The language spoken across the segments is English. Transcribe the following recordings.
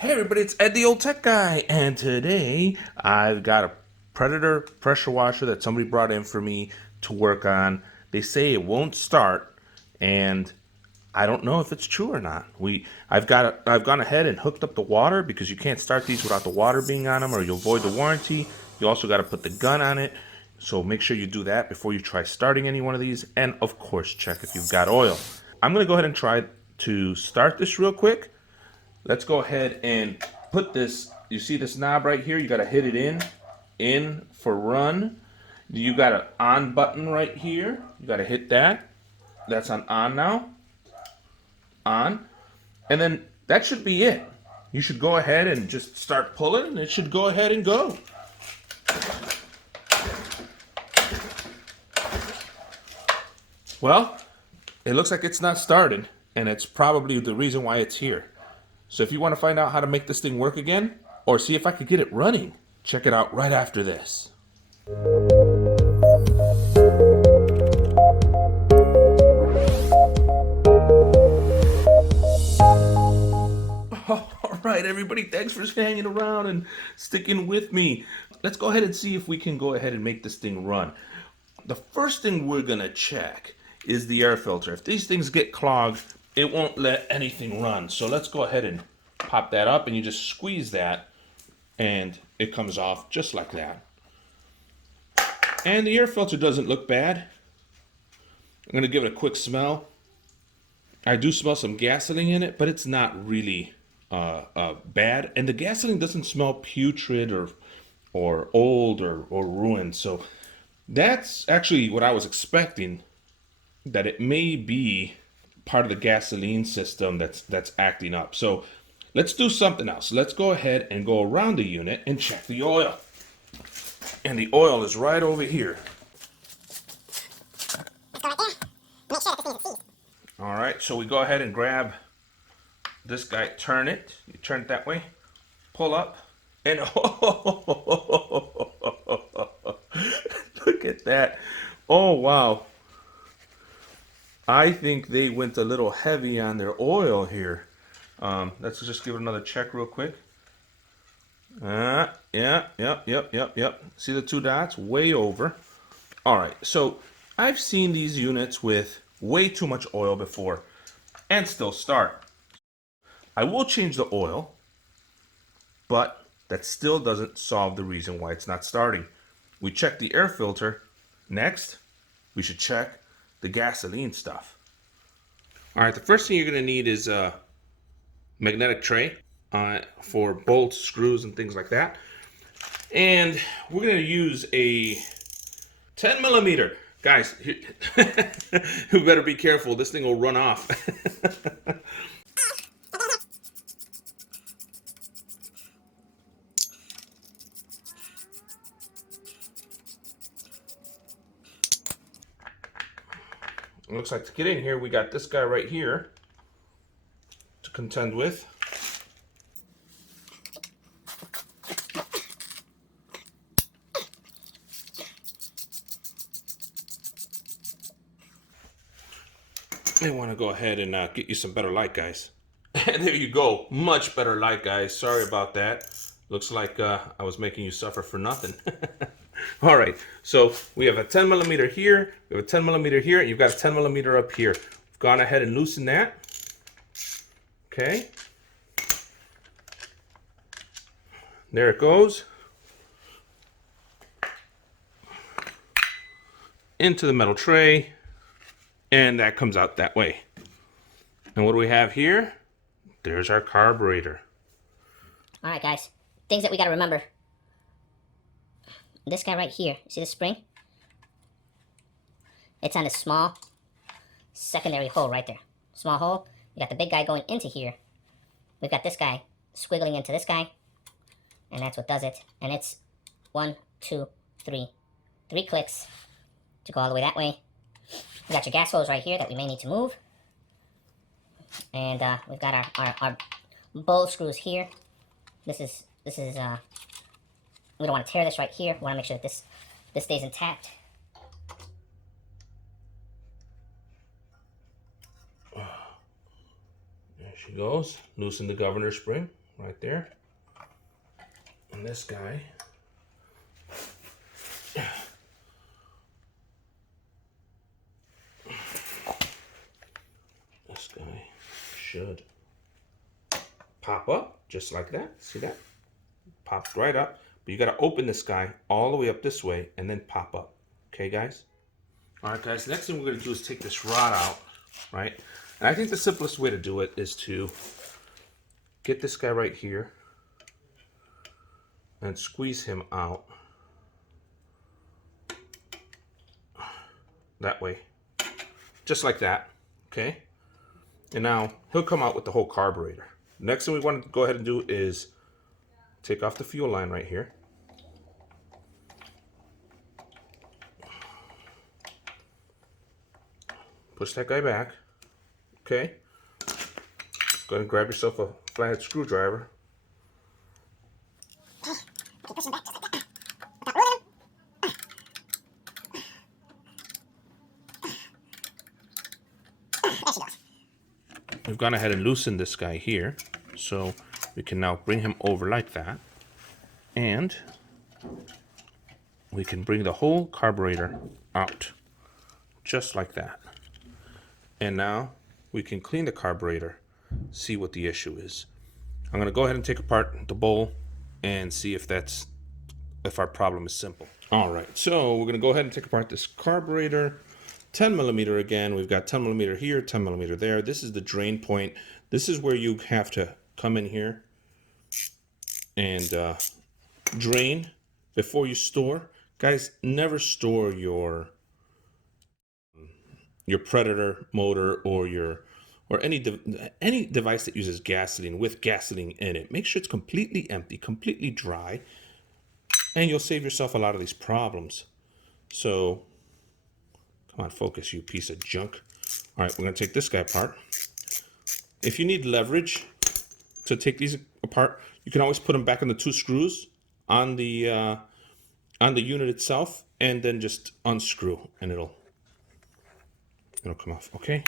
Hey everybody, it's Ed the Old Tech Guy, and today I've got a Predator pressure washer that somebody brought in for me to work on. They say it won't start, and I don't know if it's true or not. I've gone ahead and hooked up the water because you can't start these without the water being on them, or you'll void the warranty. You also got to put the gun on it, so make sure you do that before you try starting any one of these, and of course check if you've got oil. I'm gonna go ahead and try to start this real quick. Let's go ahead and put this, you see this knob right here? You got to hit it in for run. You got an on button right here. You got to hit that. That's on now. On. And then that should be it. You should go ahead and just start pulling, and it should go ahead and go. Well, it looks like it's not started, and it's probably the reason why it's here. So if you want to find out how to make this thing work again, or see if I could get it running, check it out right after this. All right, everybody, thanks for hanging around and sticking with me. Let's go ahead and see if we can go ahead and make this thing run. The first thing we're gonna check is the air filter. If these things get clogged, it won't let anything run. So let's go ahead and pop that up, and you just squeeze that and it comes off just like that. And the air filter doesn't look bad. I'm gonna give it a quick smell. I do smell some gasoline in it, but it's not really bad. And the gasoline doesn't smell putrid or old or ruined. So that's actually what I was expecting, that it may be part of the gasoline system that's acting up. So let's do something else. Let's go ahead and go around the unit and check the oil. And the oil is right over here. All right, so we go ahead and grab this guy, turn it. You turn it that way, pull up, and look at that. Oh, wow. I think they went a little heavy on their oil here. Let's just give it another check real quick. Yep. See the two dots? Way over. All right, so I've seen these units with way too much oil before and still start. I will change the oil, but that still doesn't solve the reason why it's not starting. We check the air filter. Next, we should check the gasoline stuff. All right, the first thing you're gonna need is a magnetic tray for bolts, screws, and things like that. And we're gonna use a 10 millimeter. Guys, you better be careful. This thing will run off. It looks like to get in here, we got this guy right here to contend with. May want to go ahead and get you some better light, guys. And there you go, much better light, guys. Sorry about that. Looks like I was making you suffer for nothing. All right, so we have a 10 millimeter here, we have a 10 millimeter here, and you've got a 10 millimeter up here. We've gone ahead and loosened that. Okay. There it goes. Into the metal tray, and that comes out that way. And what do we have here? There's our carburetor. All right, guys. Things that we got to remember. This guy right here, see the spring? It's on a small secondary hole right there. Small hole. You got the big guy going into here. We've got this guy squiggling into this guy. And that's what does it. And it's 1, 2, 3. 3 clicks to go all the way that way. We got your gas hose right here that we may need to move. And we've got our bowl screws here. This is we don't want to tear this right here. We want to make sure that this stays intact. There she goes. Loosen the governor spring right there. And this guy. This guy should pop up just like that. See that? Pops right up. But you got to open this guy all the way up this way and then pop up. Okay, guys? All right, guys. The next thing we're going to do is take this rod out, right? And I think the simplest way to do it is to get this guy right here and squeeze him out that way, just like that, okay? And now he'll come out with the whole carburetor. Next thing we want to go ahead and do is take off the fuel line right here. Push that guy back, okay? Go ahead and grab yourself a flathead screwdriver. We've gone ahead and loosened this guy here, so we can now bring him over like that, and we can bring the whole carburetor out just like that. And now we can clean the carburetor, see what the issue is. I'm going to go ahead and take apart the bowl and see if our problem is simple. All right, so we're going to go ahead and take apart this carburetor. 10 millimeter again. We've got 10 millimeter here, 10 millimeter there. This is the drain point. This is where you have to come in here and drain before you store. Guys, never store your Predator motor or any device that uses gasoline with gasoline in it. Make sure it's completely empty, completely dry, and you'll save yourself a lot of these problems. So come on, focus, you piece of junk. All right, we're gonna take this guy apart. If you need leverage to take these apart, you can always put them back on the two screws on the unit itself, and then just unscrew, and it'll come off. Okay.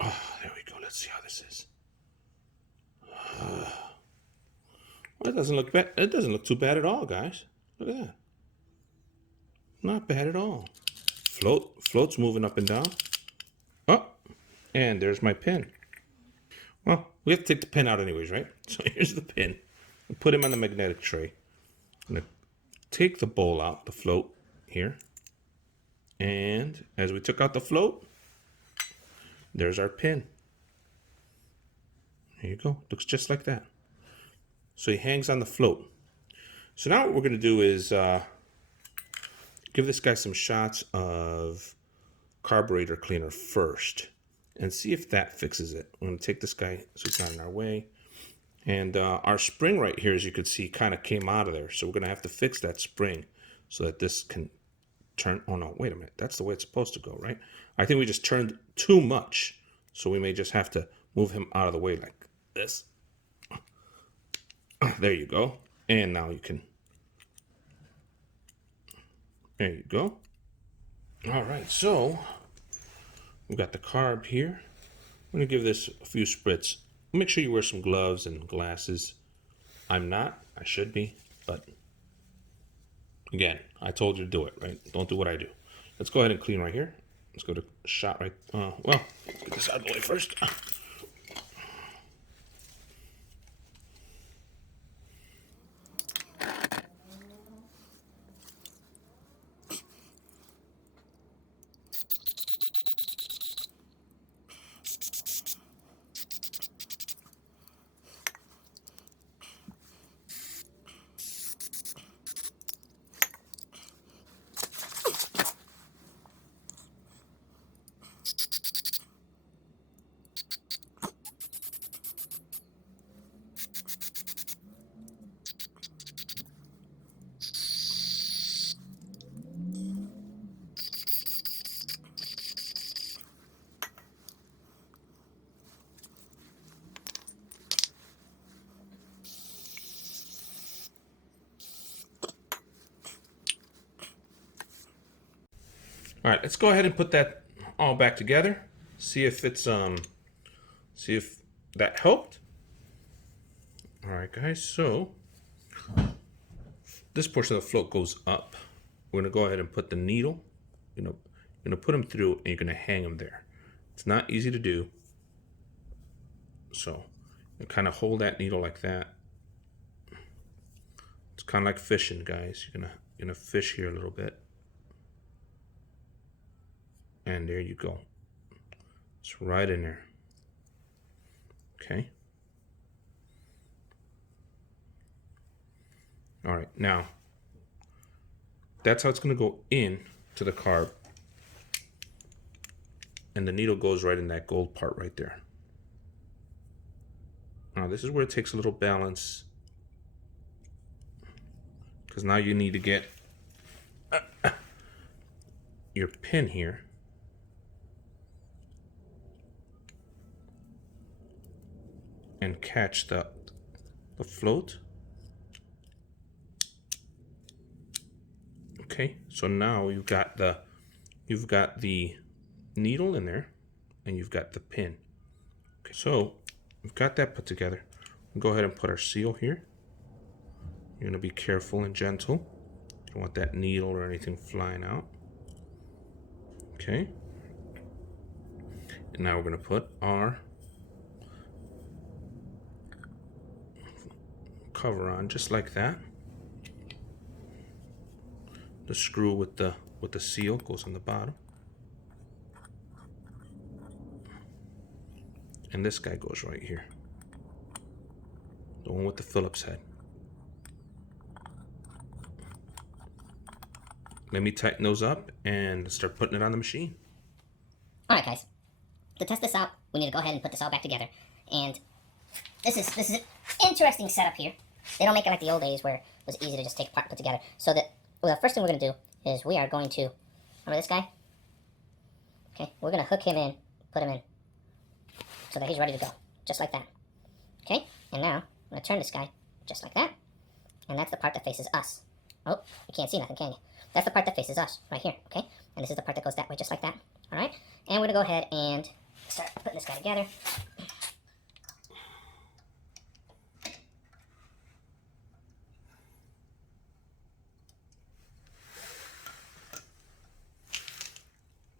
Oh, there we go. Let's see how this is. Well, it doesn't look bad. It doesn't look too bad at all, guys. Look at that. Not bad at all. Float's moving up and down. Oh, and there's my pin. Well, we have to take the pin out anyways, right? So here's the pin. We'll put him on the magnetic tray. I'm going to take the bowl out, the float here. And as we took out the float, there's our pin. There you go. Looks just like that. So he hangs on the float. So now what we're going to do is give this guy some shots of carburetor cleaner first and see if that fixes it. I'm going to take this guy so it's not in our way. And our spring right here, as you can see, kind of came out of there. So we're going to have to fix that spring so that this can turn. Oh, no, wait a minute. That's the way it's supposed to go, right? I think we just turned too much. So we may just have to move him out of the way like this. There you go. And now you can. There you go. All right, so we've got the carb here. I'm going to give this a few spritz. Make sure you wear some gloves and glasses. I'm not. I should be. But again, I told you to do it, right? Don't do what I do. Let's go ahead and clean right here. Let's go to shot right. Well, let's get this out of the way first. All right, let's go ahead and put that all back together. See if it's see if that helped. All right, guys, so this portion of the float goes up. We're gonna go ahead and put the needle, you're gonna put them through and you're gonna hang them there. It's not easy to do. So you kind of hold that needle like that. It's kind of like fishing, guys. You're gonna fish here a little bit. And there you go. It's right in there. Okay. All right, now that's how it's going to go in to the carb, and the needle goes right in that gold part right there. Now this is where it takes a little balance, because now you need to get your pin here and catch the float. Okay, so now you've got the needle in there and you've got the pin. Okay, so we've got that put together. We'll go ahead and put our seal here. You're gonna be careful and gentle. You don't want that needle or anything flying out. Okay. And now we're gonna put our cover on just like that. The screw with the seal goes on the bottom, and this guy goes right here, the one with the Phillips head. Let me tighten those up and start putting it on the machine. Alright guys, to test this out, we need to go ahead and put this all back together. And this is an interesting setup here. They don't make it like the old days where it was easy to just take apart and put together. So the first thing we're going to do is we are going to, remember this guy? Okay, we're going to hook him in, put him in, so that he's ready to go, just like that. Okay, and now I'm going to turn this guy just like that, and that's the part that faces us. Oh, you can't see nothing, can you? That's the part that faces us, right here, okay? And this is the part that goes that way, just like that, all right? And we're going to go ahead and start putting this guy together.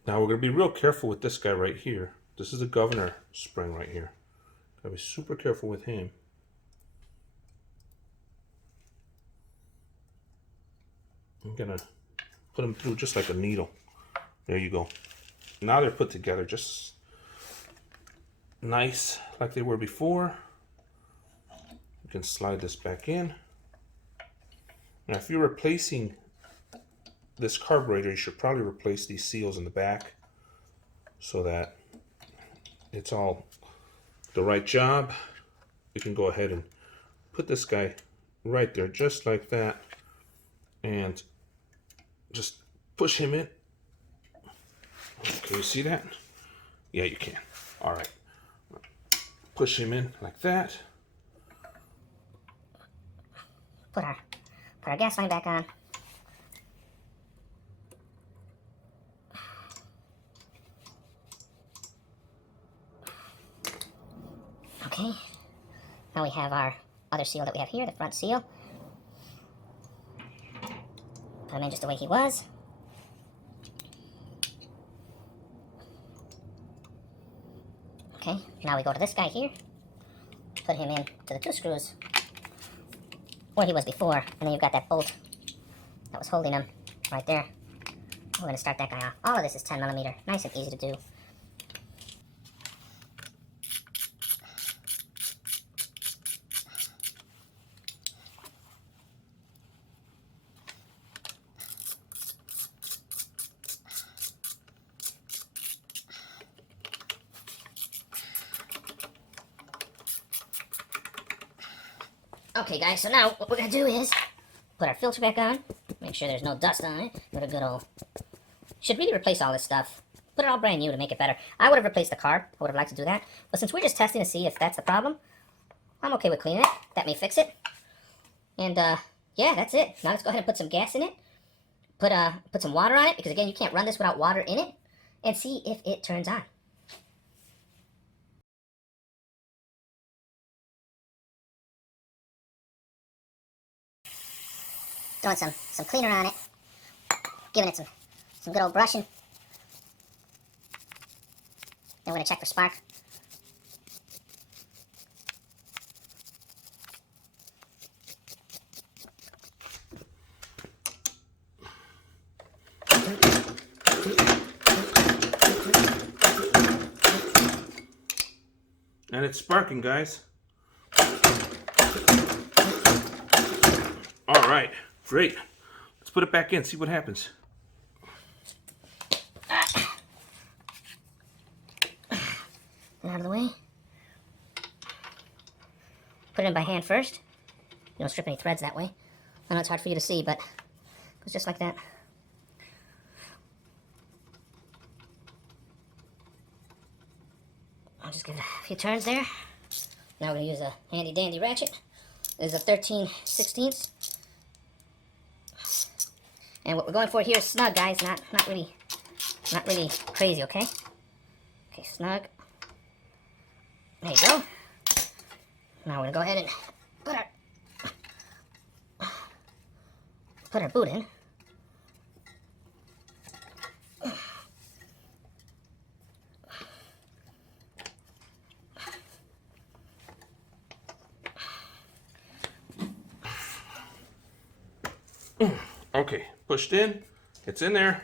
Now we're going to be real careful with this guy right here. This is the governor spring right here. Gotta be super careful with him. I'm gonna put them through just like a needle. There you go. Now they're put together just nice like they were before. You can slide this back in. Now if you're replacing this carburetor, you should probably replace these seals in the back so that it's all the right job. You can go ahead and put this guy right there just like that and just push him in. Can you see that? Yeah, you can. All right. Push him in like that. Put our gas line back on. Okay, now we have our other seal that we have here, the front seal. Put him in just the way he was. Okay, now we go to this guy here, put him in to the two screws where he was before, and then you've got that bolt that was holding him right there. We're going to start that guy off. All of this is 10mm, nice and easy to do. Okay guys, so now what we're going to do is put our filter back on, make sure there's no dust on it, put a good old, should really replace all this stuff, put it all brand new to make it better. I would have replaced the carb, I would have liked to do that, but since we're just testing to see if that's the problem, I'm okay with cleaning it, that may fix it, and yeah, that's it. Now let's go ahead and put some gas in it, put some water on it, because again, you can't run this without water in it, and see if it turns on. Throwing some cleaner on it. Giving it some good old brushing. Then we're going to check for spark. And it's sparking, guys. All right, great. Let's put it back in, see what happens. Out of the way. Put it in by hand first. You don't strip any threads that way. I know it's hard for you to see, but it goes just like that. I'll just give it a few turns there. Now we're going to use a handy dandy ratchet. This is a 13/16. And what we're going for here is snug, guys, not really crazy, okay? Okay, snug. There you go. Now we're gonna go ahead and put our boot in. Okay, pushed in. It's in there.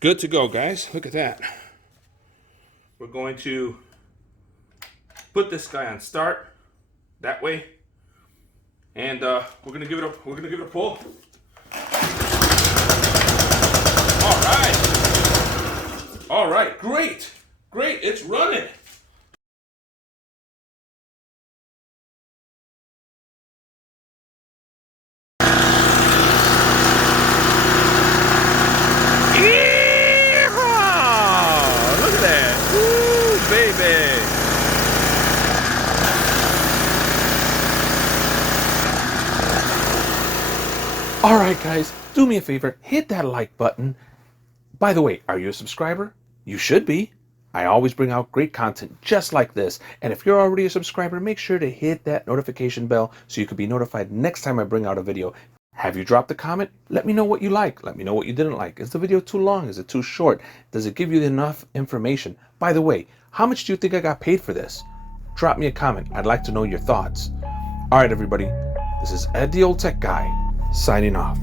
Good to go, guys. Look at that. We're going to put this guy on start that way, and we're gonna give it a pull. All right, great, it's running. Look at that. Ooh, baby. All right, guys, do me a favor, hit that like button. By the way, are you a subscriber? You should be. I always bring out great content just like this. And if you're already a subscriber, make sure to hit that notification bell so you can be notified next time I bring out a video. Have you dropped a comment? Let me know what you like. Let me know what you didn't like. Is the video too long? Is it too short? Does it give you enough information? By the way, how much do you think I got paid for this? Drop me a comment. I'd like to know your thoughts. All right, everybody. This is Ed the Old Tech Guy, signing off.